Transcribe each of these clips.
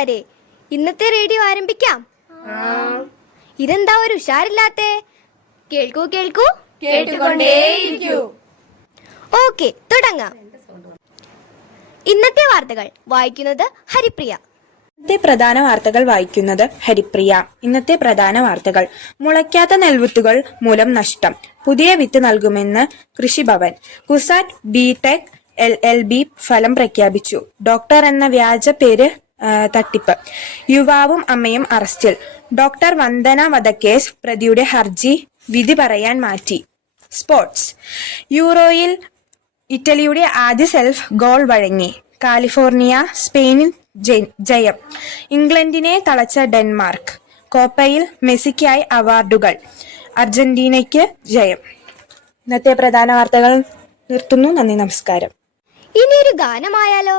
കൂട്ടുകാരെ ഇന്നത്തെ റേഡിയോ ആരംഭിക്കാം. ഇതെന്താ ഒരു ഉഷാറില്ലാത്ത? കേൾക്കൂ കേൾക്കൂ. കേട്ടുകൊണ്ടേയിരിക്കൂ. ഓക്കെ തുടങ്ങാം. ഇന്നത്തെ വാർത്തകൾ വായിക്കുന്നത് ഹരിപ്രിയ. ഇന്നത്തെ പ്രധാന വാർത്തകൾ വായിക്കുന്നത് ഹരിപ്രിയ. ഇന്നത്തെ പ്രധാന വാർത്തകൾ. മുളയ്ക്കാത്ത നെൽവിത്തുകൾ മൂലം നഷ്ടം. പുതിയ വിത്ത് നൽകുമെന്ന് Krishibhavan. CUSAT B tech L L B ഫലം പ്രഖ്യാപിച്ചു. ഡോക്ടർ എന്ന വ്യാജ പേര് തട്ടിപ്പ്. യുവാവും അമ്മയും അറസ്റ്റിൽ. ഡോക്ടർ വന്ദന വധക്കേസ് പ്രതിയുടെ ഹർജി വിധി പറയാൻ മാറ്റി. സ്പോർട്സ്. യൂറോയിൽ ഇറ്റലിയുടെ ആദ്യ സെൽഫ് ഗോൾ വഴങ്ങി. കാലിഫോർണിയ സ്പെയിനിൽ ജയം. ഇംഗ്ലണ്ടിനെ തളച്ച ഡെൻമാർക്ക്. കോപ്പയിൽ മെസ്സിക്കായി അവാർഡുകൾ. അർജന്റീനയ്ക്ക് ജയം. ഇന്നത്തെ പ്രധാന വാർത്തകൾ നിർത്തുന്നു. നന്ദി നമസ്കാരം. ഇനി ഒരു ഗാനമായാലോ?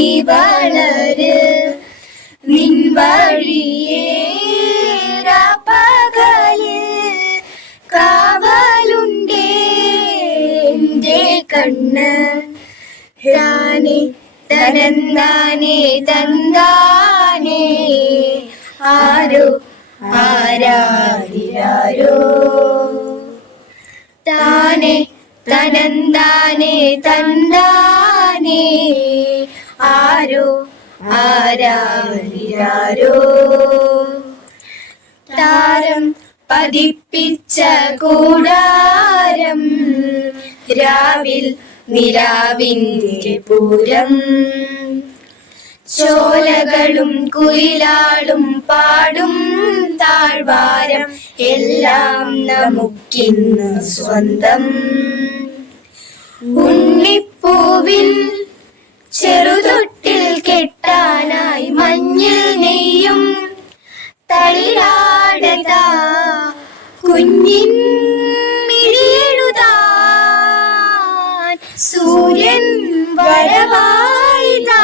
വളര്. നിൻ വഴിയേരാ പകലിൽ കാവലുണ്ടേ എന്റെ കണ്ണ്. താനെ തനന്താനെ തന്താനേ. ആരോ ആരാരിരാരോ താനെ തനന്താനെ തന്താനേ. ആരോ? ആരാരോ താരം പതിപ്പിച്ച കൂടാരം രാവിൽ നിലാവിന്റെ പൂരം. ചോലകളും കുയിലാളും പാടും താഴ്വാരം എല്ലാം നമുക്കിന്ന് സ്വന്തം. ഉണ്ണിപ്പൂവിൽ ചെറുതൊട്ടിൽ കെട്ടാനായി മഞ്ഞിൽ നെയ്യും തളിരാടതാ. കുഞ്ഞിൻ സൂര്യൻ വരവായിതാ.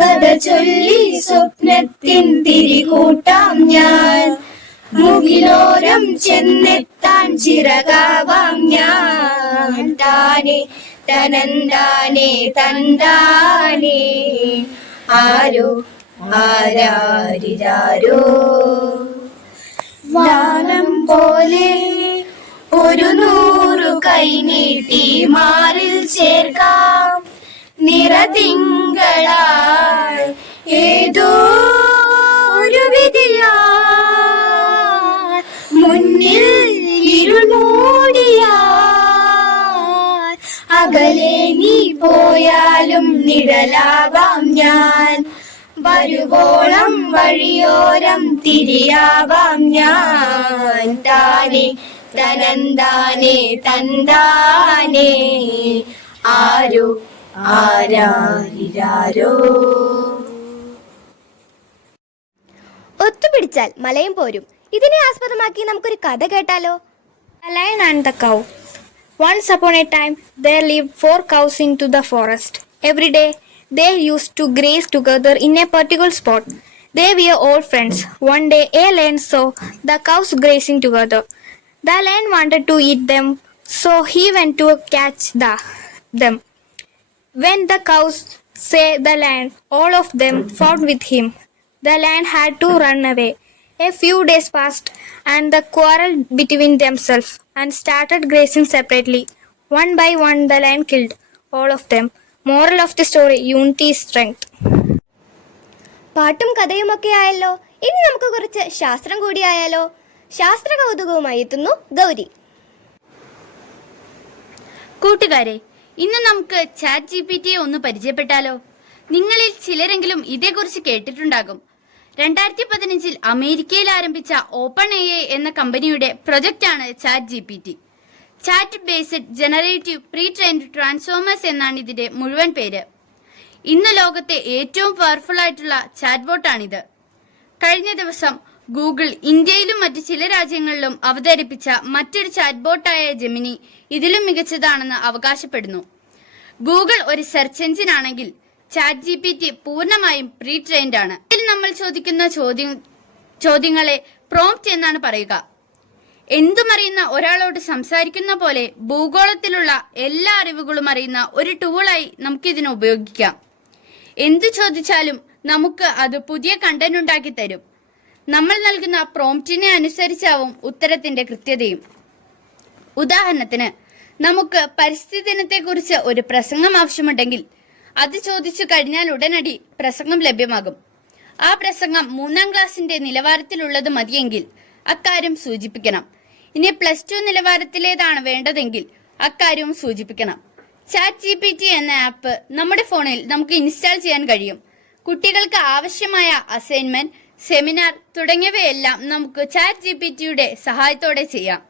കഥ ചൊല്ലി സ്വപ്നത്തിൻ തിരികൂട്ടാം ഞാൻ. മുകിലോരം ചെന്നെത്താൻ ചിറകാവാം ഞാൻ. താനെ തനന്താനെ തന്താനെ ആരോ ആരാരിരാരോ വാനം പോലെ ഒരു നൂറു കൈ നീട്ടി മാറിൽ ചേർക്കാം നിറതിങ്കളായി പോയാലും നിഴലാവാം ഞാൻ. വരുവോളം വഴിയോരം തിരിയാവാം ഞാൻ. താനെ തനന്താനെ തന്താനെ ആരോ ആരാരിരാരോ? ഒത്തുപിടിച്ചാൽ മലയും പോരും. ഇതിനെ ആസ്പദമാക്കി നമുക്കൊരു കഥ കേട്ടാലോ? the cow. Once upon a time, there lived four cows into the forest. Every day, they used to graze together in a particular spot. They were all friends. One day, a lion saw the cows grazing together. The lion wanted to eat them, so he went to catch the, them. When the cows saw the lion, all of them fought with him. The lion had to run away. A few days passed, and the quarrel between themselves and started grazing separately. One by one, the lion killed all of them. Moral of the story unity is strength. പാട്ടും കഥയുമൊക്കെ ആയല്ലോ ഇനി നമുക്ക് കുറച്ച് ശാസ്ത്രം കൂടി ആയാലോ ശാസ്ത്ര കൗതുകവുമായി എത്തുന്നു ഗൗരി കൂട്ടുകാരെ ഇന്ന് നമുക്ക് ചാറ്റ് ജി പി ടിയെ ഒന്ന് പരിചയപ്പെട്ടാലോ നിങ്ങളിൽ ചിലരെങ്കിലും ഇതേക്കുറിച്ച് കേട്ടിട്ടുണ്ടാകും രണ്ടായിരത്തി പതിനഞ്ചിൽ അമേരിക്കയിൽ ആരംഭിച്ച ഓപ്പൺ എ എന്ന കമ്പനിയുടെ പ്രൊജക്റ്റാണ് chat G P T. Chat based generative pre trained transformers എന്നാണ് ഇതിന്റെ മുഴുവൻ പേര്. ഇന്ന് ലോകത്തെ ഏറ്റവും പവർഫുൾ ആയിട്ടുള്ള ചാറ്റ് ചാറ്റ്ബോട്ടാണിത്. കഴിഞ്ഞ ദിവസം ഗൂഗിൾ ഇന്ത്യയിലും മറ്റ് ചില രാജ്യങ്ങളിലും അവതരിപ്പിച്ച മറ്റൊരു ചാറ്റ് ചാറ്റ്ബോട്ടായ ജെമിനി ഇതിലും മികച്ചതാണെന്ന് അവകാശപ്പെടുന്നു. ഗൂഗിൾ ഒരു സെർച്ച് എഞ്ചിൻ ആണെങ്കിൽ ചാറ്റ് ജി പി ടി പൂർണമായും പ്രീ ട്രെയിൻഡ് ആണ്. നമ്മൾ ചോദിക്കുന്ന ചോദ്യ ചോദ്യങ്ങളെ പ്രോംപ്റ്റ് എന്നാണ് പറയുക. എന്തുമറിയുന്ന ഒരാളോട് സംസാരിക്കുന്ന പോലെ ഭൂഗോളത്തിലുള്ള എല്ലാ അറിവുകളും അറിയുന്ന ഒരു ടൂളായി നമുക്കിതിനെ ഉപയോഗിക്കാം. എന്തു ചോദിച്ചാലും നമുക്ക് അത് പുതിയ കണ്ടന്റ് ഉണ്ടാക്കി തരും. നമ്മൾ നൽകുന്ന പ്രോംപ്റ്റിനെ അനുസരിച്ചാവും ഉത്തരത്തിന്റെ കൃത്യതയും. ഉദാഹരണത്തിന് നമുക്ക് പരിസ്ഥിതി ദിനത്തെക്കുറിച്ച് ഒരു പ്രസംഗം ആവശ്യമുണ്ടെങ്കിൽ അത് ചോദിച്ചു കഴിഞ്ഞാൽ ഉടനടി പ്രസംഗം ലഭ്യമാകും. ആ പ്രസംഗം മൂന്നാം ക്ലാസിന്റെ നിലവാരത്തിലുള്ളത് മതിയെങ്കിൽ അക്കാര്യം സൂചിപ്പിക്കണം. ഇനി പ്ലസ് ടു നിലവാരത്തിലേതാണ് വേണ്ടതെങ്കിൽ അക്കാര്യവും സൂചിപ്പിക്കണം. ചാറ്റ് ജി പി ടി എന്ന ആപ്പ് നമ്മുടെ ഫോണിൽ നമുക്ക് ഇൻസ്റ്റാൾ ചെയ്യാൻ കഴിയും. കുട്ടികൾക്ക് ആവശ്യമായ അസൈൻമെന്റ് സെമിനാർ തുടങ്ങിയവയെല്ലാം നമുക്ക് ചാറ്റ് ജി പി ടിയുടെ സഹായത്തോടെ ചെയ്യാം.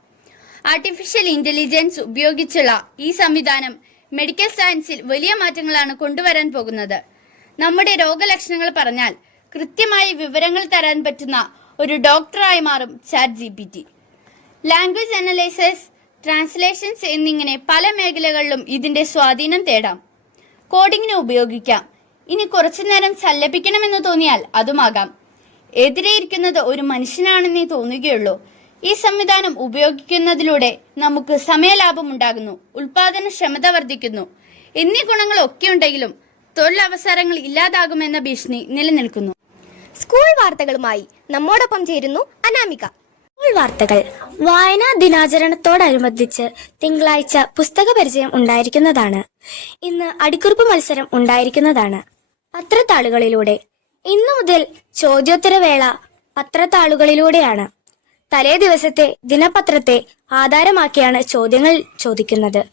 ആർട്ടിഫിഷ്യൽ ഇന്റലിജൻസ് ഉപയോഗിച്ചുള്ള ഈ സംവിധാനം മെഡിക്കൽ സയൻസിൽ വലിയ മാറ്റങ്ങളാണ് കൊണ്ടുവരാൻ പോകുന്നത്. നമ്മുടെ രോഗലക്ഷണങ്ങൾ പറഞ്ഞാൽ കൃത്യമായി വിവരങ്ങൾ തരാൻ പറ്റുന്ന ഒരു ഡോക്ടറായി മാറും chat G P T language analyses translations എന്നിങ്ങനെ പല മേഖലകളിലും ഇതിന്റെ സ്വാധീനം തേടാം. കോഡിങ്ങിന് ഉപയോഗിക്കാം. ഇനി കുറച്ചു നേരം ചല്ലപ്പിക്കണമെന്ന് തോന്നിയാൽ അതുമാകാം. എതിരെ ഇരിക്കുന്നത് ഒരു മനുഷ്യനാണെന്നേ തോന്നുകയുള്ളൂ. ഈ സംവിധാനം ഉപയോഗിക്കുന്നതിലൂടെ നമുക്ക് സമയലാഭം ഉണ്ടാകുന്നു ഉൽപാദനക്ഷമത വർദ്ധിക്കുന്നു എന്നീ ഗുണങ്ങളൊക്കെ ഉണ്ടെങ്കിലും തൊഴിലവസരങ്ങൾ ഇല്ലാതാകുമെന്ന ഭീഷണി നിലനിൽക്കുന്നു. സ്കൂൾ വാർത്തകളുമായി നമ്മോടൊപ്പം ചേരുന്നു അനാമിക. സ്കൂൾ വാർത്തകൾ. വായനാ ദിനാചരണത്തോടനുബന്ധിച്ച് തിങ്കളാഴ്ച പുസ്തക പരിചയം ഉണ്ടായിരിക്കുന്നതാണ്. ഇന്ന് അടിക്കുറിപ്പ് മത്സരം ഉണ്ടായിരിക്കുന്നതാണ്. പത്രത്താളുകളിലൂടെ. ഇന്നു മുതൽ ചോദ്യോത്തരവേള പത്രത്താളുകളിലൂടെയാണ്. തലേ ദിവസത്തെ ദിനപത്രത്തെ ആധാരമാക്കിയാണ് ചോദ്യങ്ങൾ ചോദിക്കുന്നത്.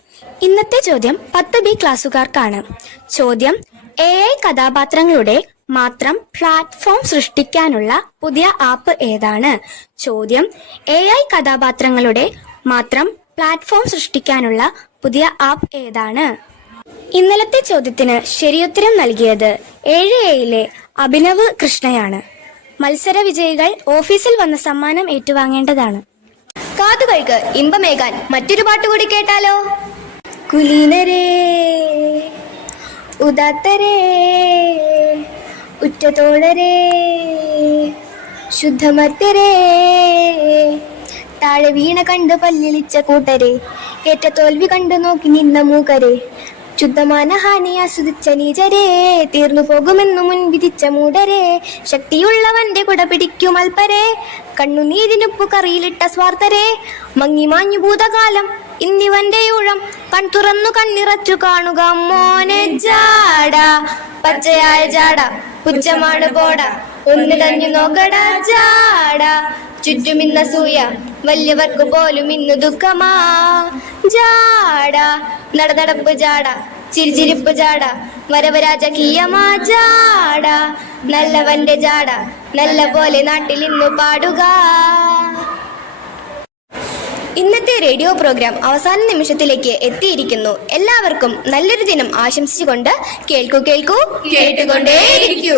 ഇന്നത്തെ ചോദ്യം പത്ത് ബി ക്ലാസ്സുകാർക്കാണ്. ചോദ്യം എ ഐ കഥാപാത്രങ്ങളുടെ മാത്രം പ്ലാറ്റ്ഫോം സൃഷ്ടിക്കാനുള്ള പുതിയ ആപ്പ് ഏതാണ്? ചോദ്യം എ ഐ കഥാപാത്രങ്ങളുടെ മാത്രം പ്ലാറ്റ്ഫോം സൃഷ്ടിക്കാനുള്ള പുതിയ ആപ്പ് ഏതാണ്? ഇന്നലത്തെ ചോദ്യത്തിന് ശരിയുത്തരം നൽകിയത് ഏഴ് എയിലെ അഭിനവ് കൃഷ്ണയാണ്. മത്സര വിജയികൾ ഓഫീസിൽ വന്ന സമ്മാനം ഏറ്റുവാങ്ങേണ്ടതാണ്. കാതുകൾക്ക് ഇമ്പമേകാൻ മറ്റൊരു പാട്ട് കൂടി കേട്ടാലോ? കുലീനരേ ഉദാത്തരേ ഉറ്റതോഴരേ ശുദ്ധമർത്തരേ താഴെ വീണ കണ്ട് പല്ലിളിച്ച കൂട്ടരെ ഏറ്റ തോൽവി കണ്ടു നോക്കി നിന്ന മൂക്കരെ ശുദ്ധമാന ഹാനി ആസ്വദിച്ച നീചരേ തീർന്നു പോകുമെന്നു മുൻവിധിച്ച മൂടരെ. ശക്തിയുള്ളവന്റെ കുട പിടിക്കും അൽപ്പരെ കണ്ണുനീരിനുപ്പു കറിയിലിട്ട സ്വാർത്ഥരെ. മങ്ങി മാഞ്ഞു ഭൂതകാലം ഇന്നിവന്റെ ഊഴം കൺ തുറന്നു കണ്ണിറച്ചു കാണുക. മോനെ ജാട പച്ചയായ ജാട പുച്ഛമാണ് പോട. ഒന്നിടഞ്ഞു നോക്കടാ ജാട. ചുറ്റുമിന്ന സൂയ വലിയവർക്ക് പോലും ഇന്ന് ദുഃഖമാ. ജാട നടനടപ്പ് ജാട ചിരിച്ചിരിപ്പ് ജാട വരവരാജകീയമാ ജാട. നല്ലവന്റെ ജാട നല്ല പോലെ നാട്ടിൽ ഇന്ന് പാടുക. ഇന്നത്തെ റേഡിയോ പ്രോഗ്രാം അവസാന നിമിഷത്തിലേക്ക് എത്തിയിരിക്കുന്നു. എല്ലാവർക്കും നല്ലൊരു ദിനം ആശംസിച്ചുകൊണ്ട് കേൾക്കൂ കേൾക്കൂ കേട്ടുകൊണ്ടേയിരിക്കൂ.